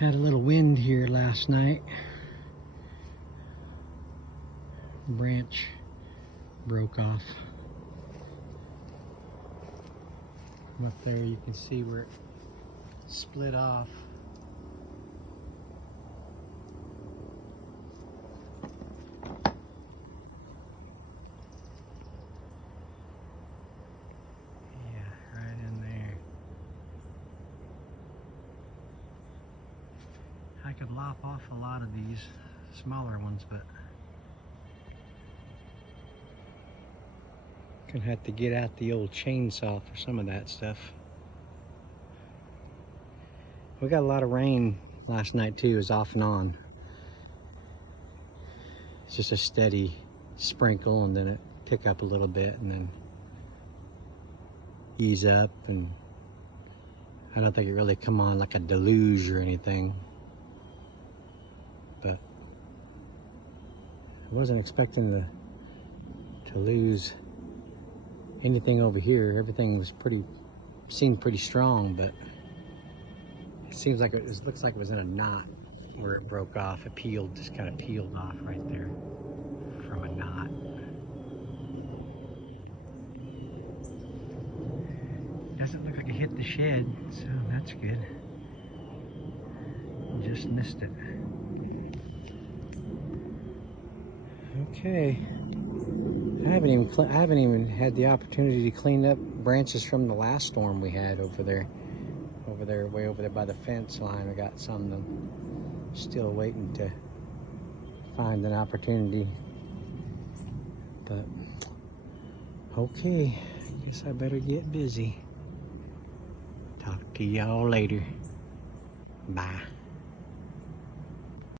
Had a little wind here last night. Branch broke off. Up there you can see where it split off. Yeah, right in there. I could lop off a lot of these smaller ones, but gonna have to get out the old chainsaw for some of that stuff. We got a lot of rain last night too. It was off and on. It's just a steady sprinkle, and then it pick up a little bit and then ease up, and I don't think it really come on like a deluge or anything, but I wasn't expecting to lose anything over here. Everything was seemed pretty strong, but it seems like looks like it was in a knot where it broke off. It peeled, just kind of peeled off right there from a knot. Doesn't look like it hit the shed, so that's good. Just missed it. Okay. I haven't even had the opportunity to clean up branches from the last storm we had over there, way over there by the fence line. I got some of them still waiting to find an opportunity. But okay, I guess I better get busy. Talk to y'all later. Bye.